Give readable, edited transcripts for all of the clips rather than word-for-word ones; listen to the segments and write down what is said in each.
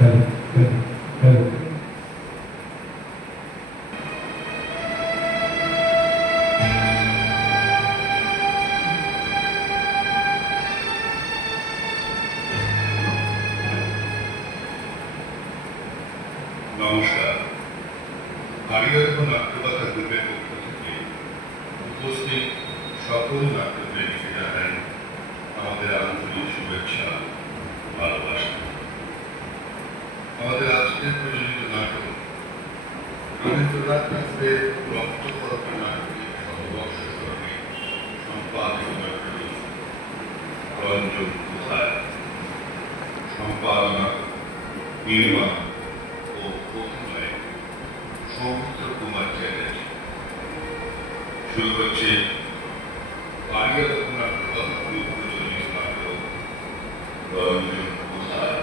নমস্কার। কারিগর নাট্যকথা গ্রুপের পক্ষ থেকে উপস্থিত সকল নাট্যপ্রেমীকে জানাই আমাদের আন্তরিক শুভেচ্ছা, ভালোবাসা। আমাদের আজকের প্রযোজিত নাটক রবীন্দ্রনাথ ঠাকুরের রক্তকরপী নাটকে শতবর্ষ স্মরণে সম্পাদিত নাটক রঞ্জন কোথায়, সম্পাদনা, নির্মাণ ও অভিনয় সৌমিত্র কুমার চ্যাটার্জি। শুরু হচ্ছে কারিগর নাট্যকথা গ্রুপ প্রযোজিত নাটক রঞ্জন কোথায়।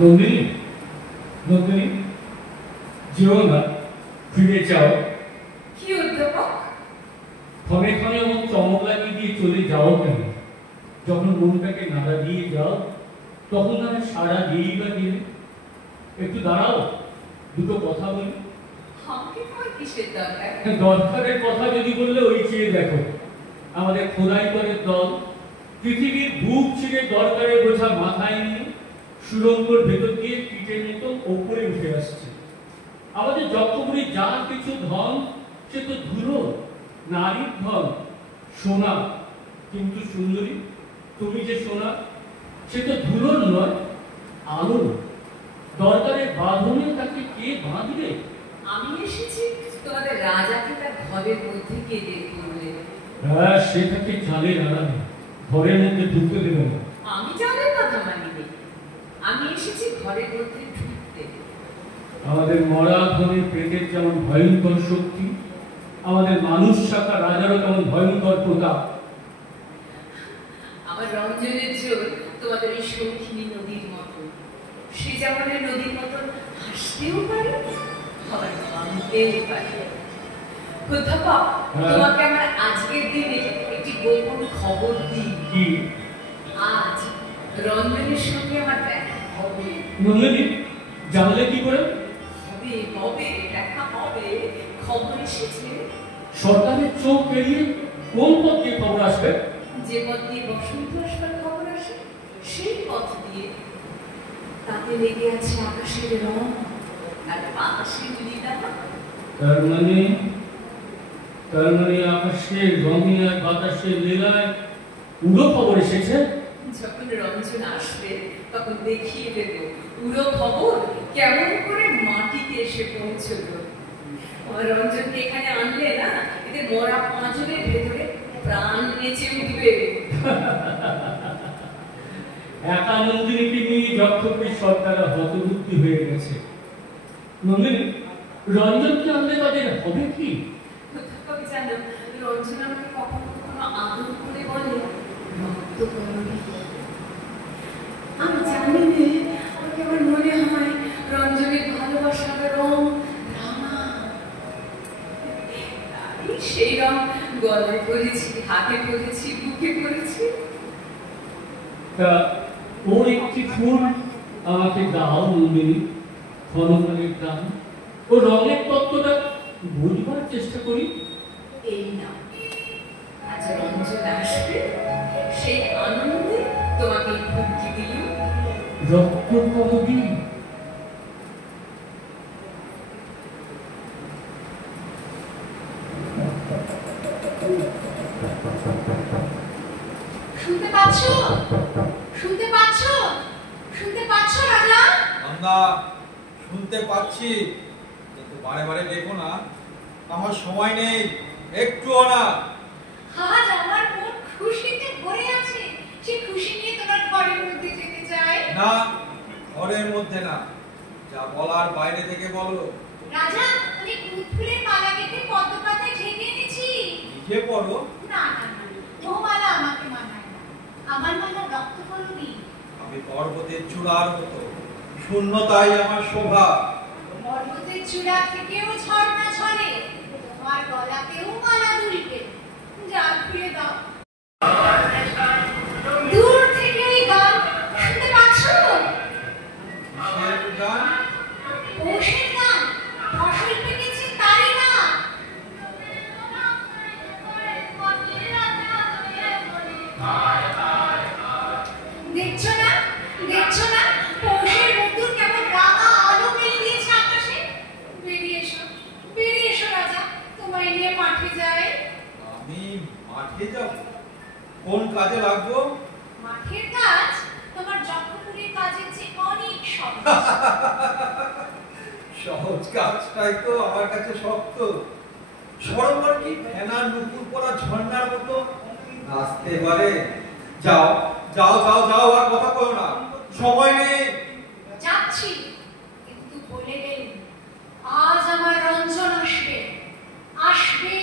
নন্দিনী, নন্দিনী, যেও না, ফিরে যাও। কি অধ্যাপক? ক্ষণে ক্ষণে এমন চমক লাগিয়ে দিয়ে চলে যাও কেন? যখন মনটাকে নাড়া দিয়ে যাও তখন আমি সারা দিই বা দিলে। একটু দাঁড়াও, দুটো কথা বলি। আমাকে তোমার কিসের দরকার? দরকারের কথা যদি বললে ওই চেয়ে দেখো, আমাদের খোদাই করে দল পৃথিবীর বুক ছিঁড়ে দরকারের বোঝা মাথায় নিয়ে সুরঙ্গর ভেতর দিয়ে পিঠের মতো ওপরে উঠে আসছে। আমাদের যজ্ঞপুরী যা কিছু ধন সে তো ধুলো, নারীর ধন, সোনা। কিন্তু সুন্দরী, তুমি যে সোনা, সে তো ধুলোর নয়, আলো। দরকারের বাঁধনে তাকে কে বাঁধবে? আমি এসেছি তোমাদের রাজাকে তার ঘরের মধ্যে কে বের করবে। হ্যাঁ, সে তাকে চালের আড়ালে ঘরের মধ্যে ঢুকতে দেবে না। আমি চালের কথা মানিনি, আমি এসেছি ঘরের মধ্যে ঢুকতে। আমাদের মরা ধনের পেটের যেমন ভয়ঙ্কর শক্তি, আমাদের মানুষ শাখা রাজারও তেমন ভয়ঙ্কর প্রতাপ। আমার রঞ্জনের জোর তোমাদের এই সৌখিনী নদীর মতো। সে যেমন নদীর মতন হাসতেও পারে, আবার ভাঙতেও পারে। অধ্যাপক, তোমাকে আমার আজকের দিনে একটি গোপন খবর দিই। কি? আজ রঞ্জনের সঙ্গে আমার দেখা হবে। নন্দিনী, জানলে কি করে? হবে হবে, দেখা হবে। খবর এসেছে। সরকারের চোখ পেরিয়ে কোন পথ দিয়ে খবর আসবে? যে পথ দিয়ে বসন্ত আসবার খবর আসে সেই পথ দিয়ে। তাতে লেগে আছে আকাশের রং আর বাতাসের লীলা। তার মানে আকাশের রঙে আর বাতাসের লীলায় উড়ো খবর এসেছে। যখন রঞ্জন আসবে তখন দেখিয়ে দেব উড়ো খবর কেমন করে মাটিতে এসে পৌঁছলো। আমার রঞ্জনকে এখানে আনলে না, এদের মরা পাঁজরের ভেতরে প্রাণ নেচে উঠবে। একা নন্দিনীকে নিয়ে যক্ষপুরী সরকার হতবুদ্ধি হয়ে গেছে। নন্দিনী, রঞ্জনকে আনলে তাদের হবে কি? তবে জানো, রঞ্জন আমাকে কখনো কখনো আদর করে বলে রক্ত করবি। আমি জানি নে, আমাকে আমার মনে হয় রঞ্জনের ভালোবাসার রং রাঙা। সেই রং গলায় পরেছি, হাতে পরেছি, বুকে পরেছি। তা ওর একটি ফুল আমাকে দাও নন্দিনী, ক্ষণকালের দাম। ও রঙের তত্ত্বটা বুঝবার চেষ্টা করি। এই না, আজ রঞ্জন আসবে, সেই আনন্দে তোমাকে ফুলকি দিল। রক্ত কবি। শুনতে পাচ্ছ? শুনতে পাচ্ছ? শুনতে পাচ্ছ রাজা? আমরা শুনতে পাচ্ছি, কিন্তু বারে বারে দেখো না, আমার সময় নেই। একটুও না। আজ আমার মন খুশিতে ভরে আছে, সে খুশি নিয়ে তোমার ঘরের মধ্যে যেতে চাই। না, ঘরের মধ্যে না, যা বলার বাইরে থেকে বলো। রাজা, আমি কুদ ফুলের মালা গেঁথে পদ্ম পাতায় ঢেকে এনেছি। লিখে পড়ো। না না না, ও মালা আমাকে মানায় না, আমার মালা রক্ত কলমি। আমি পর্বতের চূড়ার মতো, শূন্যতাই আমার শোভা। পর্বতের চূড়া থেকেও ঝর্ণা ঝরে, তোমার গলাতেও মালা দুলবে। যা খুলে দাও। দূর থেকে ওই গান শুনতে পাচ্ছ? কিসের গান? পৌষের গান, ফসল পেকেছে তারই গান। দেখছো না, দেখছো না, পৌষের বন্ধুর কেমন রাঙা আলো মেলে দিয়েছে আকাশে। বেরিয়ে এসো, বেরিয়ে এসো রাজা, তোমায় নিয়ে মাঠে যাই। আমি মাঠে যাব? কোন কাজে লাগবো? মাঠের কাজ তোমার যজ্ঞপুরীর কাজের চেয়ে অনেক সহজ। সহজ কাজটাই তো আমার কাছে শক্ত। সরোবর কি ফেনা নুপুর পরা ঝর্ণার মতো নাচতে পারে? যাও যাও যাও যাও, আর কথা কও না, সময় নেই। যাচ্ছি, কিন্তু বলে গেলেন আজ আমার রঞ্জন আসবে, আসবে,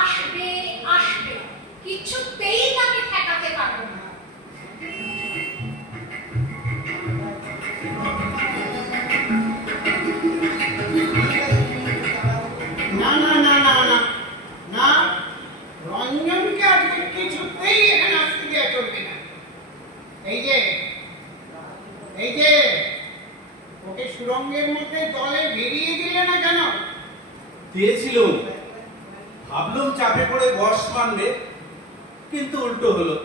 আসবে, আসবে, কিছুতেই তাকে ঠেকাতে পারবো না। না না না না না না, রঞ্জনকে আজকে কিছুতেই এখানে আসতে দেওয়া চলবে না। এই যে ওকে সুরঙ্গের মধ্যে দলে বেরিয়ে দিলে না কেন? দিয়েছিল, ভাবলাম চাপে পড়ে বর্ষ মানবে, কিন্তু উল্টো হলো।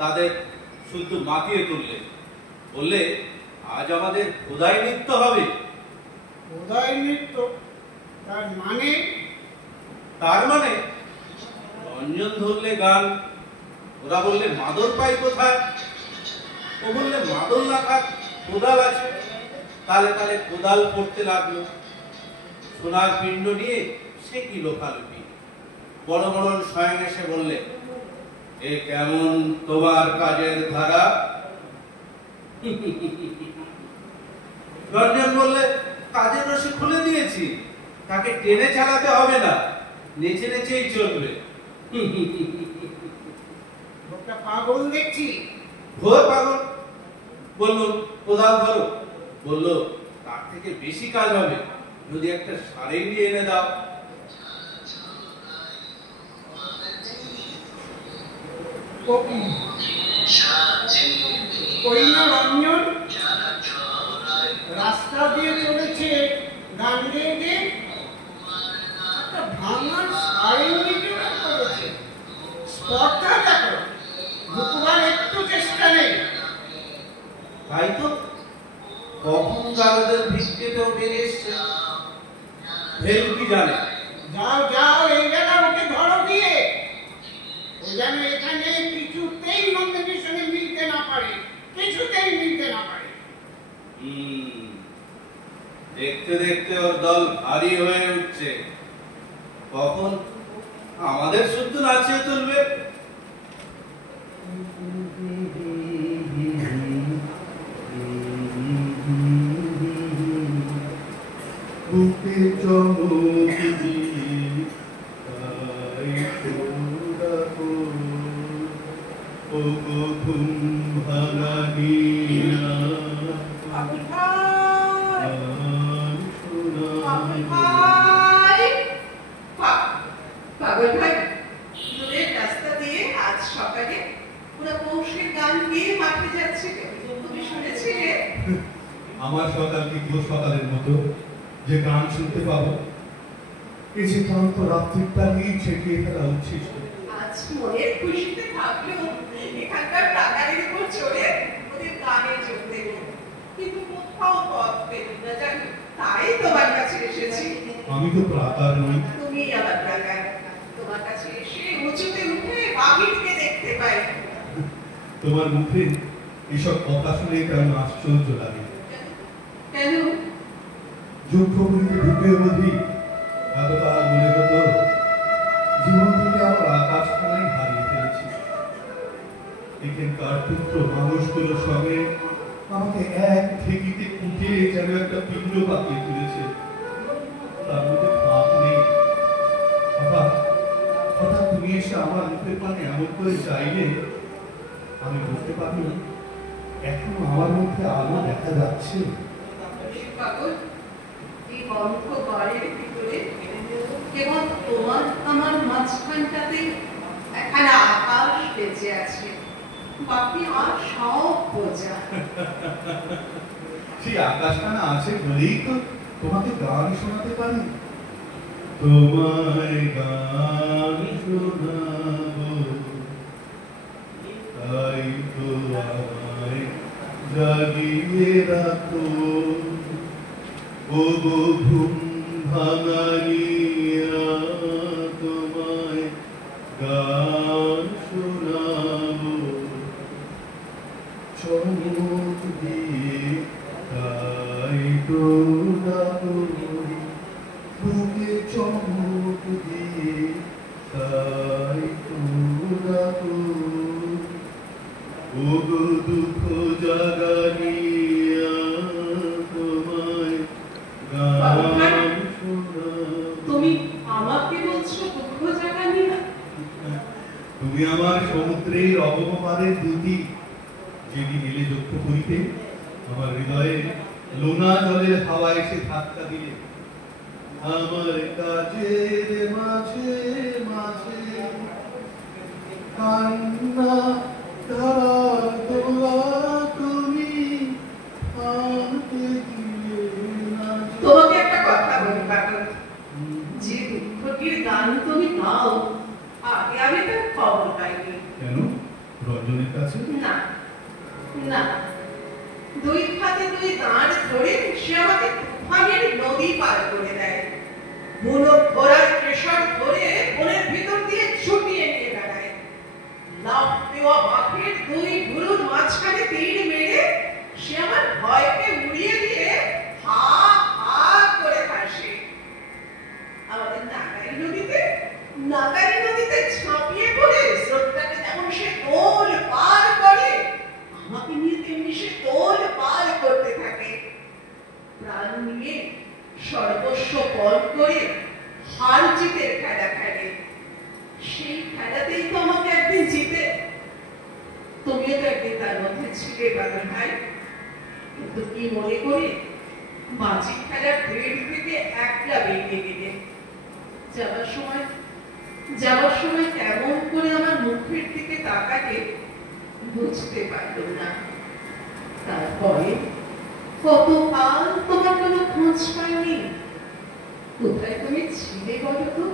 তাদের শুধু মাতিয়ে তুললে, বললে আজ আমাদের খোদাই নৃত্য হবে। খোদাই নৃত্য? তার মানে? তার মানে রঞ্জন ধরলে গান, ওরা বললে মাদল পাই কোথায়, ও বললে মাদল না থাক, কোদাল আছে। তালে তালে কোদাল পড়তে লাগলো। সোনার পিণ্ড নিয়ে সে কি লোকালুকি। বড় বড় স্বয়ং এসে বললে, এ কেমন তোমার কাজের ধারা? রঞ্জন বললে, কাজের রশি খুলে দিয়েছি, তাকে টেনে চালাতে হবে না, নেচে নেচেই চলবে। লোকটা পাগল দেখছি। ঘোর পাগল। বললো কোদাল ধরো, বললো তার থেকে বেশি কাজ হবে যদি একটা সারেঙ্গি এনে দাও। ওই না রঞ্জন রাস্তা দিয়ে চলেছে গান গেয়ে গেয়ে, একটা ভাঙার সারেঙ্গি জোগাড় করেছে। স্পর্ধা দেখো, ঢুকবার একটু চেষ্টা নেই। তাই তো, কখন কাগজের ভিত্তিতেও বেরিয়ে এসছে, ভেলকি জানে। যাও যাও, এই জায়গা ওকে ধরো দিয়ে। ও যেন এখানে কিছুতেই নন্দিনীর সঙ্গে মিলতে না পারে, কিছুতেই মিলতে না পারে। দেখতে দেখতে ওর দল ভারী হয়ে উঠছে, কখন আমাদের শুদ্ধ নাচিয়ে তুলবে। বুকে চমক দিয়ে তাই তোরাকো, ও গো ঘুম ভাঙানিয়া পাগল ভাই, দূরের রাস্তা দিয়ে আজ সকালে পুরো পৌষের গান গেয়ে মাঠে যাচ্ছিলে, তুমি শুনেছিলে? আমার সকাল কি তোর সকালের মতো যে গান শুনতে পাবো? এই যে ক্লান্ত রাত্রিটা নিয়ে ছেঁকিয়ে ফেলা উচিত। আজ মনের খুশিতে থাকলেও এখানকার টাকারের উপর চড়ে ওদের গানে যোগ দেবে, কিন্তু কোথাও পথ পেলি না জানি, তাই তোমার কাছে এসেছি। আমি তো প্রাতার নই। তুমি আমার টাকা, তোমার কাছে এসে উঁচুতে উঠে বাবিরকে দেখতে পাই। তোমার মুখে এসব কথা শুনে কেমন আশ্চর্য লাগে। কেন? যজ্ঞপুরীতে ঢুকে অবধি এতকাল মনে হতো আমার মুখের পানে এমন করে চাইলে আমি বুঝতে পারি এখনো আমার মধ্যে আলো দেখা যাচ্ছে। পাগল, এই বন্ধ ঘরের ভিতরে কেবল তোমার আমার মাঝখানটাতে একখানা আকাশ বেঁচে আছে, বাকি আর সব বোঝা। সেই আকাশখানা আছে বলেই তো তোমাকে গান শোনাতে পারি। তোমায় গান শোনাবো, তাই তো আমায় জাগিয়ে রাখো, ও ঘুম ভাঙানিয়া তোমায় গান শোনাবো, চমক দিয়ে তাই তো ডাকো, বুকে চমক দিয়ে তাই তো ডাকো, ও দুঃখ জাগানিয়া তোমায় গান শোনাবো। তুমি আমাকে বলছো দুঃখ জাগানি না? তুমি আমার সমুদ্রের অবপারের দুটি, যেটি নীলে যুক্ত করিতে আমার হৃদয়ে লোনা জলের হাওয়া এসে ধাক্কা দিলে, আমার কাজের মাঝে মাঝে কান্না ধারার দোলা তুমি আনতে দিলে না। তোমাকে একটা কথা বলি পাগল, যে দুঃখটির গান তুমি গাও আগে আমি তার খবর পাইনি। কেন? রঞ্জনের কাছে? না না, দুই হাতে দুই দাঁড় ধরে সে আমাকে তুফানের নদী পার করে দেয়, বুনো ঘোড়ার প্রেশার ধরে বনের ভিতর দিয়ে ছুটিয়ে নিয়ে বেড়ায়, লাফ দেওয়া বাঘের দুই ভুরুর মাঝখানে তীর মেরে সে আমার ভয়কে উড়িয়ে দিয়ে হা হা করে হাসে। আমাদের নাগাই নদীতে ঝাঁপিয়ে পড়ে স্রোতটাকে যেমন সে তোল পার করে, আমাকে নিয়ে তেমনি সে তোল পার করতে থাকে। প্রাণ নিয়ে সর্বস্ব পণ করে হার জিতের খেলা খেলে, সেই খেলাতেই তো আমাকে একদিন জিতে। তুমিও তো একদিন তার মধ্যে ছিলে পাগল ভাই, কিন্তু কি মনে করে বাজি খেলার ভিড় থেকে একলা বেরিয়ে গেলে। যাওয়ার সময় কেমন করে আমার মুখের দিকে তাকাতে বুঝতে পারলাম না। তারপরে কতকাল তোমার কোনো খোঁজ পাইনি। কোথায় তুমি ছিলে বলো তো?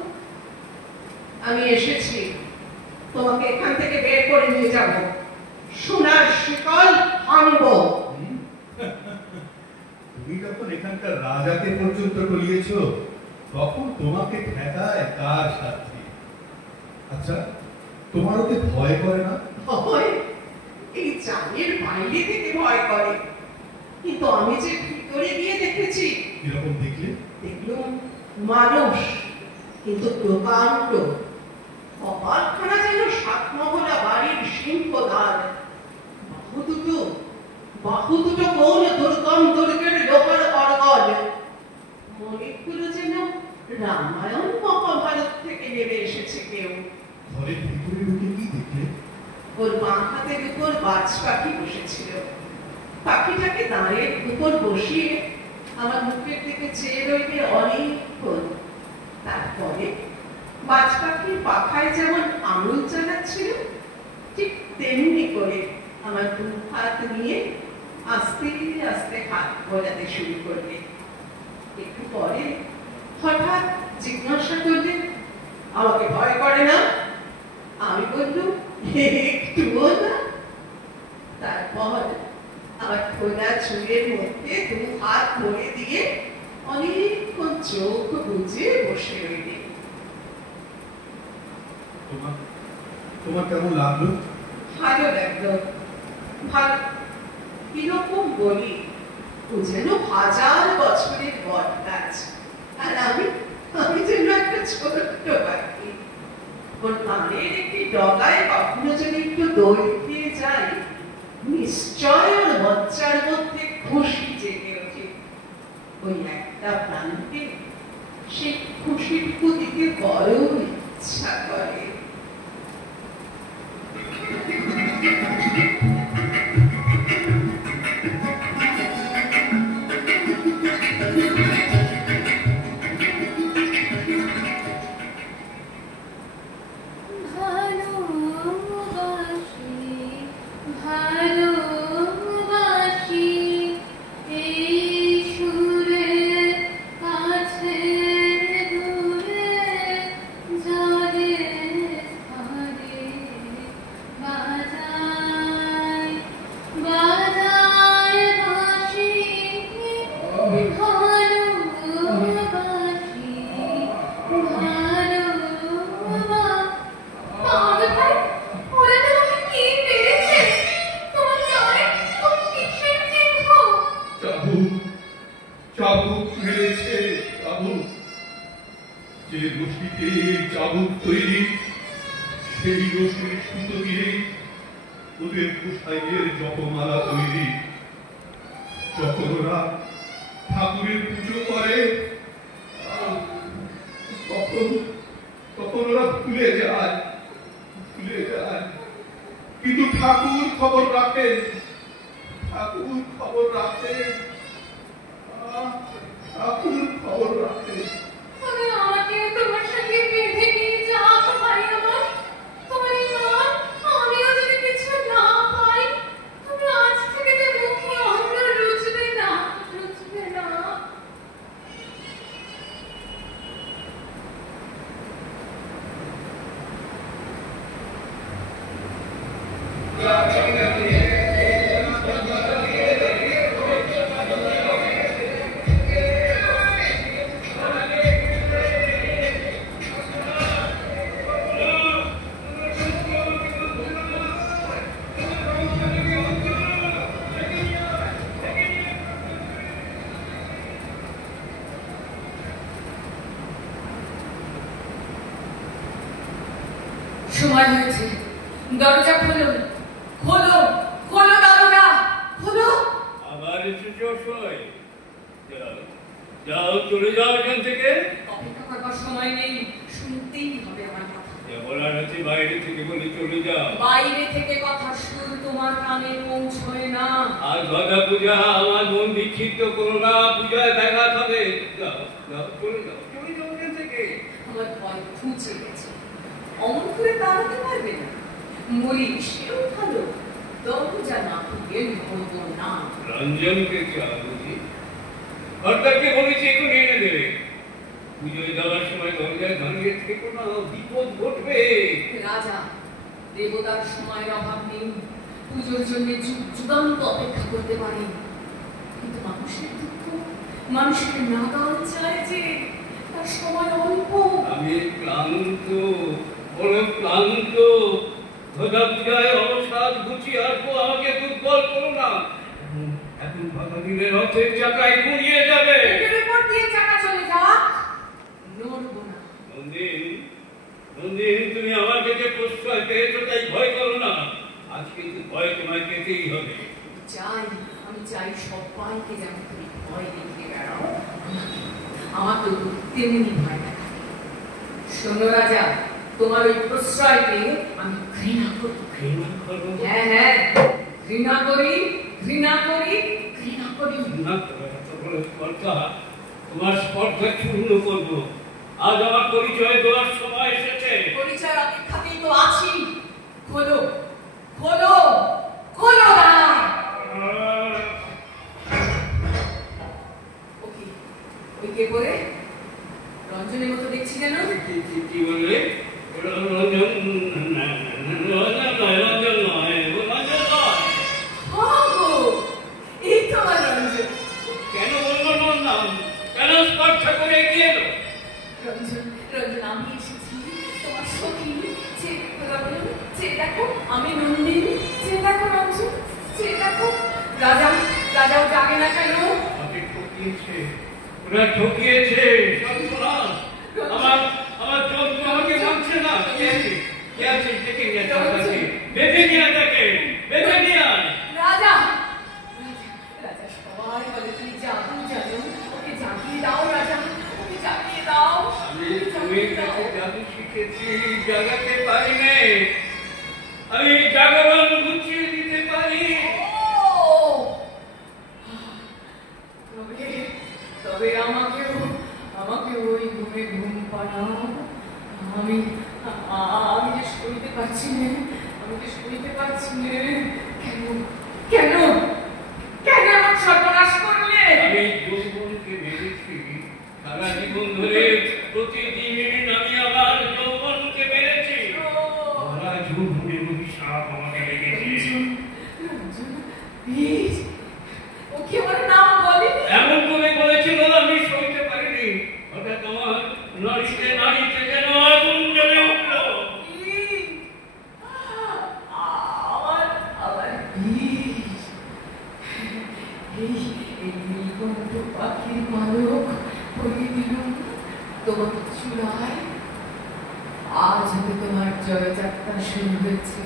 আমি এসেছি তোমাকে এখান থেকে বের করে নিয়ে যাব, সোনার শিকল ভাঙবো। তুমি যখন এখানকার রাজাকে পর্যন্ত টলিয়েছ, তখন তোমাকে ঠেকায় কার সাথে? আচ্ছা, তোমার ওকে ভয় করে না? ভয়? এই চালের বাইরে থেকে ভয় করে, কিন্তু আমি যে ভিতরে গিয়ে দেখেছি। কিরকম দেখলে? দেখলুম মানুষ, কিন্তু প্রকাণ্ড, কপালখানা যেন সাতমহলা বাড়ির সিংহদ্বার, বাহু দুটো কোন দুর্গম দুর্গের লোহার অর্গল, অনেকগুলো যেন রামায়ণ মহাভারত থেকে নেমে এসেছে কেউ। ঘরের ভিতরে ঢুকে কি দেখলে? ওর বাঁ হাতের উপর বাজ পাখি বসেছিল, পাখিটাকে দাঁড়ের উপর বসিয়ে আমার মুখের দিকে চেয়ে রইলে অনেকক্ষণ। তারপরে বাজ পাখির পাখায় যেমন আঙুল চালাচ্ছিল, ঠিক তেমনি করে আমার দু হাত নিয়ে আস্তে আস্তে হাত বোলাতে শুরু করলে। একটু পরে হঠাৎ জিজ্ঞাসা করলে, আমাকে ভয় করে না? আমি বললুম, একটুও না। তারপর আমার খোলা চুলের মধ্যে দু হাত ভরে দিয়ে অনেকক্ষণ চোখ বুজে বসে রইলে। তোমার কেমন লাগলো? ভালো লাগলো। ভালো কিরকম বলি, ও যেন 1000 বছরের বট গাছ, আর আমি যেন একটা ছোট্ট পাখি। ওর কানের একটি ডগায় কখনো যদি একটু দই দিয়ে যাই, নিশ্চয় ওর মজ্জার মধ্যে খুশি জেগে ওঠে। ওই একটা প্রান্তে সেই খুশিটুকু দিতে বড় ইচ্ছা করে। পিঠে চাবুক তৈরি, সেই রসের সুতো দিয়ে ওদের পোশাকের জপমালা তৈরি। যখন ওরা ঠাকুরের পুজো করে তখন ওরা ভুলে যায়। কিন্তু ঠাকুর খবর রাখেন, ঠাকুর খবর রাখেন। আমাকে তোমার সঙ্গে বেঁধে নিয়ে যাও ভাই আমার। তোমার এই মন আমিও যদি কিছু না পাই, তুমি আজ থেকে যে মুখে অন্ন রুচবে না। সময় হয়েছে, দরজা খোলো, খোলো, খোলো দরজা, খোলো। আবার এসেছো সই? যাও, চলে যাও এখান থেকে। অপেক্ষা করবার সময় নেই, শুনতেই হবে আমার কথা। বলার আছে বাইরে থেকে বলে চলে যাও। বাইরে থেকে কথা শুরু তোমার কানে পৌঁছয় না। আর গদা পূজা আমার মন বিক্ষিপ্ত করো না, পূজায় ব্যাঘাত হবে। যাও, চলে যাও এখান থেকে। আমার ভয় ঘুচে গেছে, অমন করে দাঁড়াতে পারবে না। মরি সেও ভালো, দরজা না খুলে নড়ব না। রঞ্জনকে চাও বুঝি? হরতালকে বলেছি একটু এনে দেবে। পুজোয় যাওয়ার সময় দরজায় দাঁড়িয়ে থেকো না, বিপদ ঘটবে। রাজা, দেবতার সময়ের অভাব নেই, পুজোর জন্য যুগ যুগান্ত অপেক্ষা করতে পারেন। কিন্তু মানুষের দুঃখ, মানুষের নাগাল চায় যে তার সময় অল্প। আমি ক্লান্ত, বড় ক্লান্ত। গদা পূজায় অবসাদ গুছিয়ে আসবো, আমাকে দুর্বল করো না। এখন ভালো দিলে রথের চাকায় ঘুরিয়ে যাবে। এর উপর দিয়ে চাকা চলে যাক, নড়ব না। নন্দিন, তুমি আমার কাছে প্রশ্রয় পেয়েছো তাই ভয় করো না। আজ কিন্তু ভয় তোমায় পেতেই হবে। আমি চাই সবাইকে যেমন তুমি ভয় দেখে বেড়াও, আমাকে তেমনি ভয় দেখা। শোনো রাজা, তোমার ওই প্রশ্রয়কে আমি ঘৃণা করি। ঘৃণা করো? হ্যাঁ, ঘৃণা করি। তোমার স্পর্ধা চূর্ণ করবো। আজ আমার পরিচয় দেওয়ার সময় এসেছে। পরিচয় অপেক্ষাতেই তো আছি। খোলো, খোলো, খোলো দ্বার। ওই কে করে? রঞ্জনের মতো দেখছি যেন। কি বললে? রঞ্জন নয়। এই তো আমার রঞ্জন। কেন বললো ওর নাম? কেন স্পর্ধা করে এগিয়ে এলো? রঞ্জন, আমি এসেছি তোমার সখী। চেয়ে দেখো, আমি নন্দিনী। চেয়ে দেখো রঞ্জন, চেয়ে দেখো। রাজাও জাগে না কেন? ওরা ঠকিয়েছে। আমার যন্ত্র আমাকে মানছে না। কে আছে ডেকে নিয়ে আসে, বেঁধে নিয়ে তাকে, বেঁধে নিয়ে আয়। রাজা সবাই বলে তুমি জাদু জানো, ওকে জাগিয়ে দাও রাজা, ওকে জাগিয়ে দাও। আমি কাছে জাদু শিখেছি, জাগাতে পারি না। আমি জাগরণ গুছিয়ে দিতে পারি। তবে আমাকে ওই ঘুমে ঘুম পাড়াও। আমি যে সইতে পারছি না। কেন আমার সর্বনাশ করলে? আমি যৌবনকে মেরেছি সারা জীবন ধরে। প্রতিদিন আমি আমার যৌবনকে মেরেছি। সারা যৌবনে অভিশাপ আমাকে লেগেছে। ও কি আমার নাম বলে? এমন করে বলেছিল আমি সইতে পারিনি। হঠাৎ আমার নাড়িতে যেন আগুন জ্বলে উঠল। পাখির পালক পরিয়ে দিল তোমাকে চূড়া আজ হতে তোমার জয়যাত্রা শুরু হয়েছে।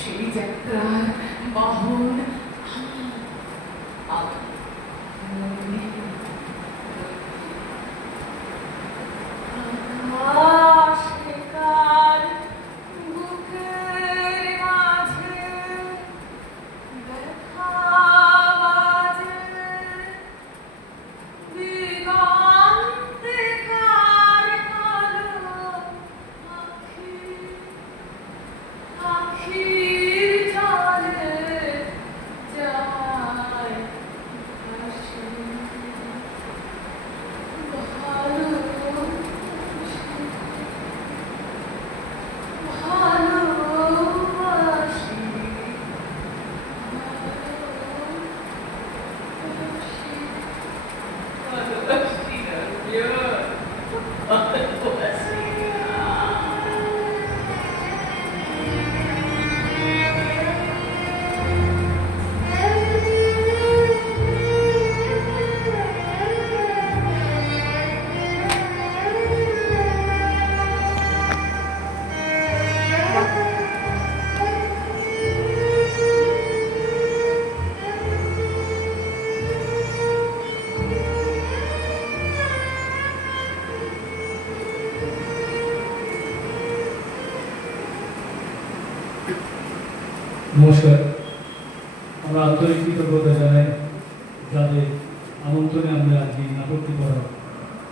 সেই যাত্রার বাহন নমস্কার। আমরা আন্তরিক কৃতজ্ঞতা জানাই যাদের আমন্ত্রণে আমরা আজকে নাটকটি করার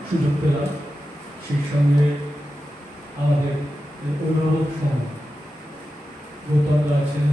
সুযোগ পেলাম, সেই সঙ্গে আমাদের অভিভাবক সময় গৌতম আছেন,